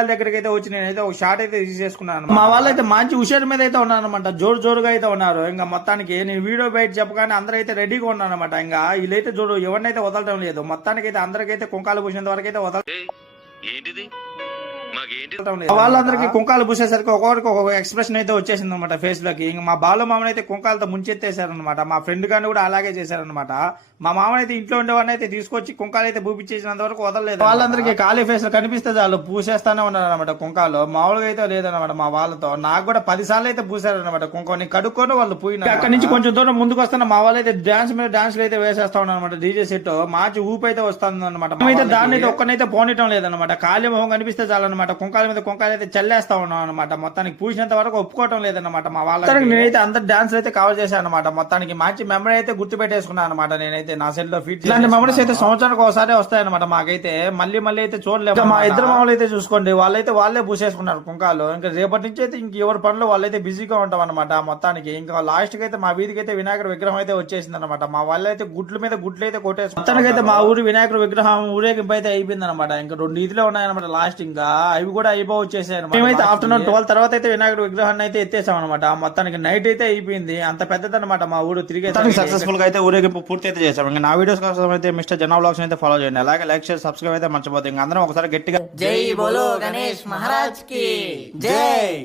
దగ్గరికి అయితే వచ్చి నేనైతే ఒక షాట్ అయితే తీసేసుకున్నాను. మా వాళ్ళు అయితే మంచి హుషారు మీద అయితే ఉన్నారు అనమాట, జోరుగా అయితే ఉన్నారు. ఇంకా మొత్తానికి నేను వీడియో బయట చెప్పగానే అందరూ అయితే రెడీగా ఉన్నాను అనమాట. ఇంకా వీళ్ళైతే చూడు ఎవరినైతే వదలటం లేదు. మొత్తానికి అయితే అందరికైతే కుంకాలు పూసినంత వరకు అయితే వాళ్ళందరికీ కుంకాలు పూసేసరికి ఒక్కొక్కరికి ఒక్కొక్క ఎక్స్ప్రెషన్ అయితే వచ్చేసింది అనమాట ఫేస్ లోకి. ఇంకా మా బాలు మామని అయితే కుంకాలతో ముంచెత్తేసారనమాట. మా ఫ్రెండ్ గాని కూడా అలాగే చేశారనమాట. మా మామని అయితే ఇంట్లో ఉండేవాడిని అయితే తీసుకొచ్చి కుంకాలు అయితే పూపించేసినంత వరకు వదలలేదు. వాళ్ళందరికీ ఖాళీ ఫేస్ లో కనిపిస్తే చాలు పూసేస్తానే ఉన్నారనమాట కుంకాలు. మామూలుగా అయితే లేదనమాట మా వాళ్ళతో. నాకు కూడా 10 సార్లు అయితే పూసారనమాట కుంకాని కడుక్కొని వాళ్ళు పోయిన. అక్కడి నుంచి కొంచెం దూరం ముందుకు వస్తున్న మా వాళ్ళు అయితే డాన్స్ మీద డాన్స్ అయితే వేసేస్తా ఉన్నారనమాట. డీజే సెట్ మార్చి ఊపి అయితే వస్తుంది అనమాట. మేమైతే దాన్ని అయితే ఒక్కనైతే పోనీయటం లేదనమాట. ఖాళీ మొహం కనిపిస్తే చాలన్నమాట కుంకాల మీద కుంకాలు అయితే చల్లేస్తా ఉన్నాం అనమాట. మొత్తానికి పూసినంత వరకు ఒప్పుకోవటం లేదన్నమాట మా వాళ్ళకి. నేనైతే అందరు డాన్స్ అయితే కవర్ చేశాను అనమాట. మొత్తానికి మంచి మెమరీ అయితే గుర్తు పెట్టేసుకున్నాను అనమాట. నేనైతే నా సెల్ లో ఫీట్ ఇలాంటి మెమరీస్ అయితే సంవత్సరానికి ఒకసారి వస్తాయన్నమాట. మాకైతే మళ్ళీ అయితే చూడలేము. మా ఇద్దరు మామూలు అయితే చూసుకోండి, వాళ్ళే పూసేసుకున్నారు కుంకాలు. ఇంకా రేపటి నుంచి అయితే ఇంక ఎవరి పనులు వాళ్ళైతే బిజీగా ఉంటాం అనమాట. మొత్తానికి ఇంకా లాస్ట్ కి అయితే మా వీధికి అయితే వినాయకుడు విగ్రహం అయితే వచ్చేసింది అనమాట. మా వాళ్ళైతే గుడ్ల మీద గుడ్లు అయితే కొట్టేసి మొత్తానికి అయితే మా ఊరి వినాయకుడు విగ్రహం ఊరేగింపు అయితే అయిపోయింది అనమాట. ఇంకా 2 ఇదిలో ఉన్నాయన్నమాట లాస్ట్. ఇంకా అవి కూడా అయిపోవచ్చేసాయి. మేమైతే ఆఫ్టర్నూన్ 12 తర్వాత అయితే వినాయకుడు విగ్రహాన్ని అయితే ఎత్తేసాం అనమాట. మొత్తానికి నైట్ అయితే అయిపోయింది. అంత పెద్దదన్నమాట మా ఊరు. తిరిగి సక్సెస్ఫుల్ గా అయితే ఊరేగింపు పూర్తి అయితే చేసాం. ఇంకా నా వీడియోస్ కోసం అయితే మిస్టర్ జనా వ్లాగ్స్ అయితే ఫాలో చేయండి. అలాగే లైక్ షేర్ సబ్స్క్రైబ్ అయితే మర్చిపోతుంది. ఇంకా అందరం ఒకసారి గట్టిగా జై బోలో గణేష్ మహారాజ్ కి జై.